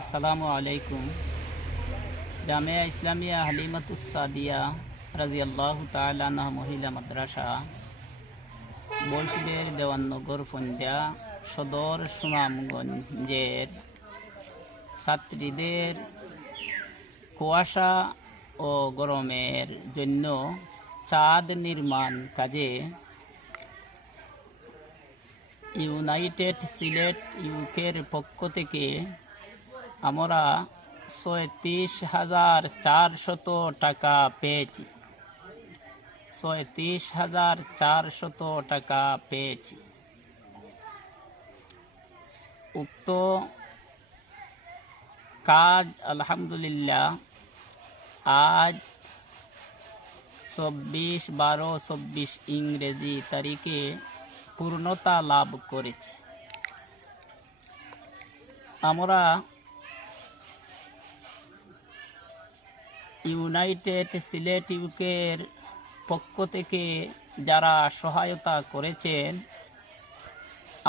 আসসালামু আলাইকুম। জামিয়া ইসলামিয়া হালিমাতুস সাদিয়া রাজিয়াল্লাহু তাআলা আনহা মহিলা মাদ্রাসা, বৈষ্ণবের দেওয়াননগর ফন্দিয়া সদর সুনামগঞ্জের ছাত্রীদের কুয়াশা ও গরমের জন্য ছাদ নির্মাণ কাজে ইউনাইটেড সিলেট ইউকের পক্ষ থেকে আমরা ৩৬,৪০০ টাকা পেয়েছি। ৩৬,৪০০ টাকা পেয়েছি। উক্ত কাজ আলহামদুলিল্লাহ আজ ২৪/১২/২৪ ইংরেজি তারিখে পূর্ণতা লাভ করেছে। আমরা ইউনাইটেড সিলেট ইউকের পক্ষ থেকে যারা সহায়তা করেছেন,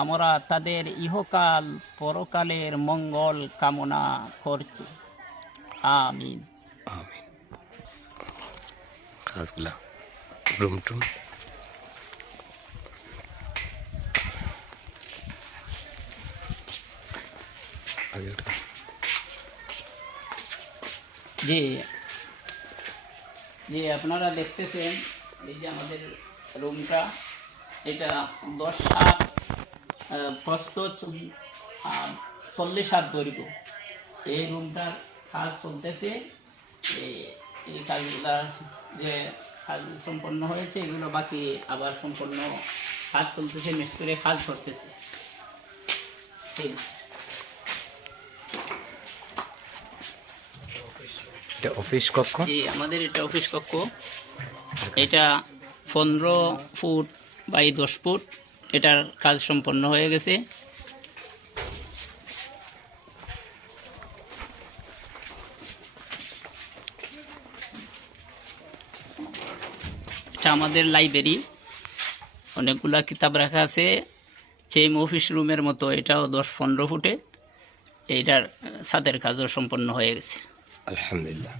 আমরা তাদের ইহকাল পরকালের মঙ্গল কামনা করছি। আমিন। আমিন। কাজগুলা রুমটুম জি জি, আপনারা দেখতেছেন এই যে আমাদের রুমটা, এটা 10 হাত প্রস্থ, 40 হাত দৈর্ঘ্য। এই রুমটার কাজ চলতেছে। এই কাজগুলা যে কাজ সম্পন্ন হয়েছে, এগুলো বাকি আবার সম্পন্ন কাজ চলতেছে, মিস্ত্রি কাজ করতেছে। ঠিক আছে। এটা অফিস কক্ষ। জি, আমাদের এটা অফিস কক্ষ। এটা 15 ফুট বাই 10 ফুট, এটার কাজ সম্পন্ন হয়ে গেছে। এটা আমাদের লাইব্রেরি, অনেকগুলা কিতাব রাখা আছে। সেম অফিস রুমের মতো এটাও 10-15 ফুটে। এইটার ছাদের কাজও সম্পন্ন হয়ে গেছে। আলহামদুলিল্লাহ।